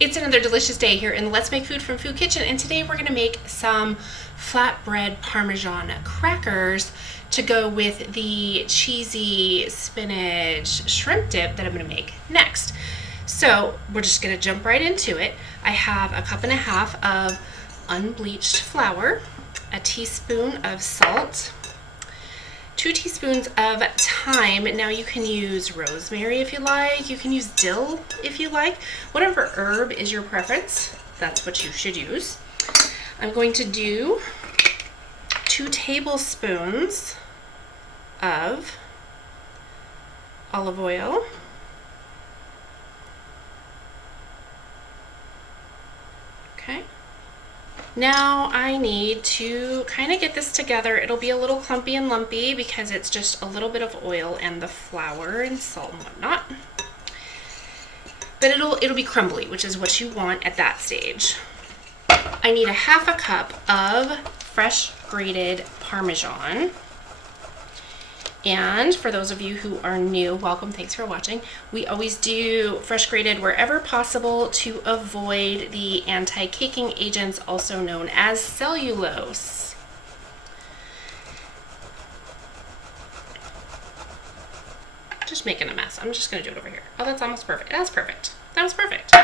It's another delicious day here in the Let's Make Food from Food Kitchen, and today we're going to make some flatbread Parmesan crackers to go with the cheesy spinach shrimp dip that I'm going to make next. So we're just going to jump right into it. I have a cup and a half of unbleached flour, a teaspoon of salt, 2 teaspoons of thyme. Now you can use rosemary if you like, you can use dill if you like, whatever herb is your preference, that's what you should use. I'm going to do 2 tablespoons of olive oil, okay. Now I need to kind of get this together. It'll be a little clumpy and lumpy because it's just a little bit of oil and the flour and salt and whatnot. But it'll be crumbly, which is what you want at that stage. I need a half a cup of fresh grated Parmesan. And for those of you who are new, welcome, thanks for watching. We always do fresh grated wherever possible to avoid the anti-caking agents, also known as cellulose. Just making a mess. I'm just gonna do it over here. Oh, that's almost perfect. That's perfect. That was perfect.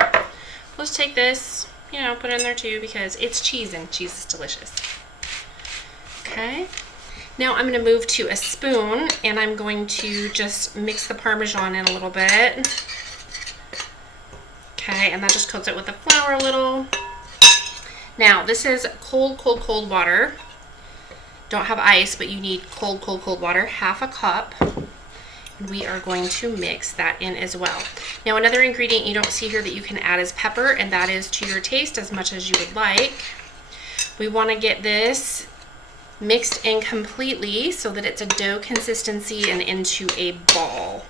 Let's take this, put it in there too because it's cheese and cheese is delicious. Okay. Now I'm going to move to a spoon and I'm going to just mix the Parmesan in a little bit. Okay, and that just coats it with the flour a little. Now this is cold water. Don't have ice, but you need cold water, half a cup. And we are going to mix that in as well. Now another ingredient you don't see here that you can add is pepper, and that is to your taste as much as you would like. We want to get this mixed in completely so that it's a dough consistency and into a ball.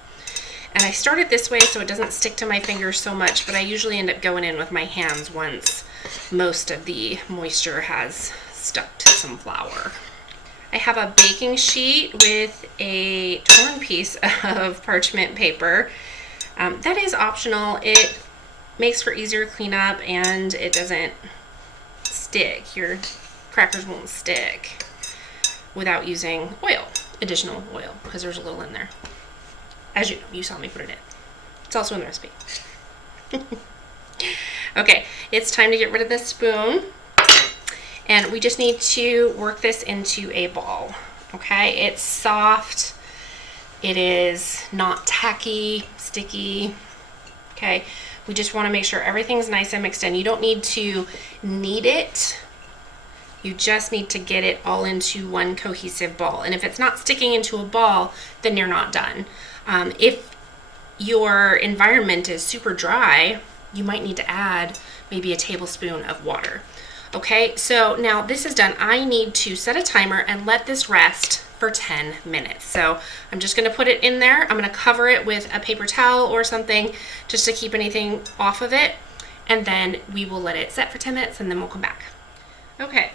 And I start it this way so it doesn't stick to my fingers so much, but I usually end up going in with my hands once most of the moisture has stuck to some flour. I have a baking sheet with a torn piece of parchment paper. That is optional. It makes for easier cleanup and it doesn't stick. Your crackers won't stick without using oil, additional oil, because there's a little in there. As you know, you saw me put it in. It's also in the recipe. Okay, it's time to get rid of this spoon. And we just need to work this into a ball. Okay, it's soft. It is not tacky, sticky. Okay, we just want to make sure everything's nice and mixed in. You don't need to knead it. You just need to get it all into one cohesive ball. And if it's not sticking into a ball, then you're not done. If your environment is super dry, you might need to add maybe a tablespoon of water. Okay, so now this is done. I need to set a timer and let this rest for 10 minutes. So I'm just gonna put it in there. I'm gonna cover it with a paper towel or something just to keep anything off of it. And then we will let it set for 10 minutes and then we'll come back. Okay.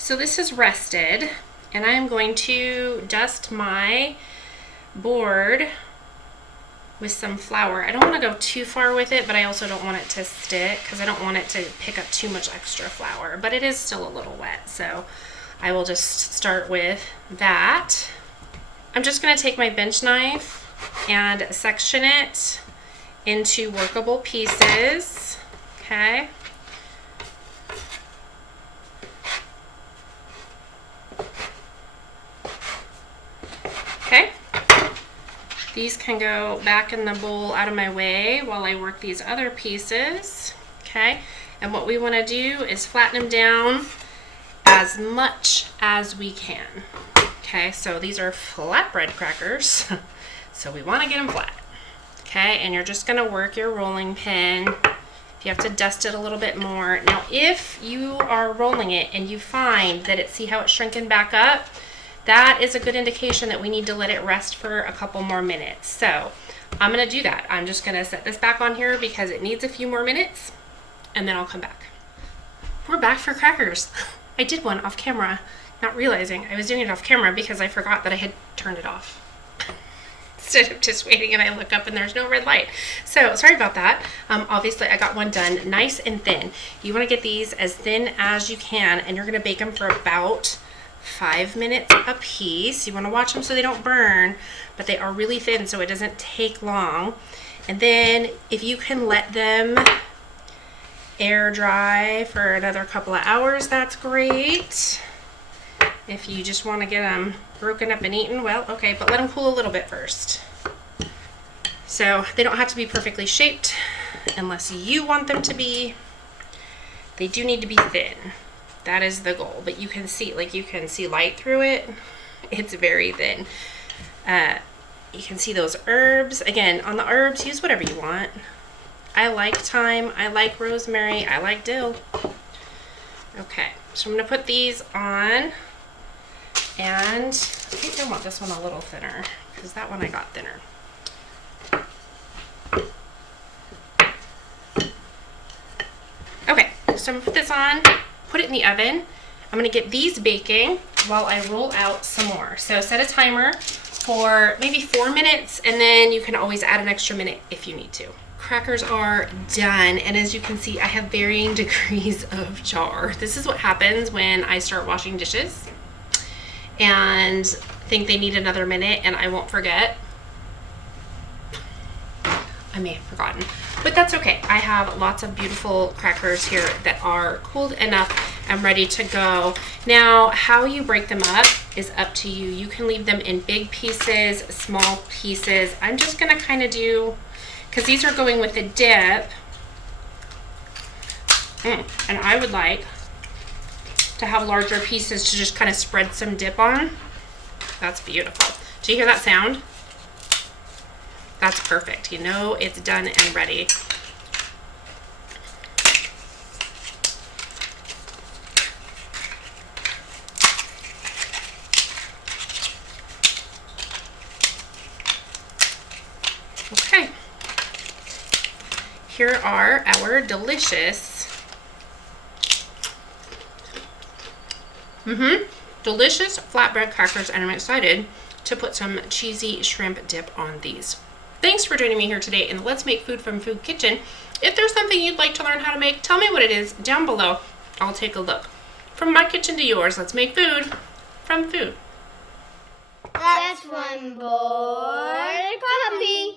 So this has rested, and I'm going to dust my board with some flour. I don't want to go too far with it, but I also don't want it to stick because I don't want it to pick up too much extra flour, but it is still a little wet, so I will just start with that. I'm just going to take my bench knife and section it into workable pieces, okay? Okay, these can go back in the bowl out of my way while I work these other pieces, okay? And what we want to do is flatten them down as much as we can, okay? So these are flatbread crackers, so we want to get them flat, okay? And you're just going to work your rolling pin. If you have to dust it a little bit more. Now, if you are rolling it and you find that see how it's shrinking back up, that is a good indication that we need to let it rest for a couple more minutes. So I'm going to do that. I'm just going to set this back on here because it needs a few more minutes and then I'll come back. We're back for crackers. I did one off camera, not realizing I was doing it off camera because I forgot that I had turned it off. instead of just waiting and I look up and there's no red light. So sorry about that. Obviously I got one done nice and thin. You want to get these as thin as you can, and you're going to bake them for about 5 minutes a piece. You want to watch them so they don't burn, but they are really thin so it doesn't take long. And then if you can let them air dry for another couple of hours, that's great. If you just want to get them broken up and eaten, well, okay, but let them cool a little bit first. So they don't have to be perfectly shaped unless you want them to be. They do need to be thin. That is the goal, but you can see, like, you can see light through it. It's very thin. You can see those herbs. Again, on the herbs, use whatever you want. I like thyme, I like rosemary, I like dill. Okay, so I'm gonna put these on, and I think I want this one a little thinner because that one I got thinner. Okay, so I'm gonna put this on, put it in the oven. I'm gonna get these baking while I roll out some more. So set a timer for maybe 4 minutes, and then you can always add an extra minute if you need to. Crackers are done, and as you can see, I have varying degrees of char. This is what happens when I start washing dishes and think they need another minute and I won't forget. I may have forgotten, but that's okay. I have lots of beautiful crackers here that are cooled enough and ready to go. Now, how you break them up is up to you. You can leave them in big pieces, small pieces. I'm just gonna kind of do, because these are going with the dip, and I would like to have larger pieces to just kind of spread some dip on. That's beautiful. Do you hear that sound? That's perfect. You know it's done and ready. Okay. Here are our delicious delicious flatbread crackers, and I'm excited to put some cheesy shrimp dip on these. Thanks for joining me here today in the Let's Make Food from Food Kitchen. If there's something you'd like to learn how to make, tell me what it is down below. I'll take a look. From my kitchen to yours, let's make food from food. That's one board puppy.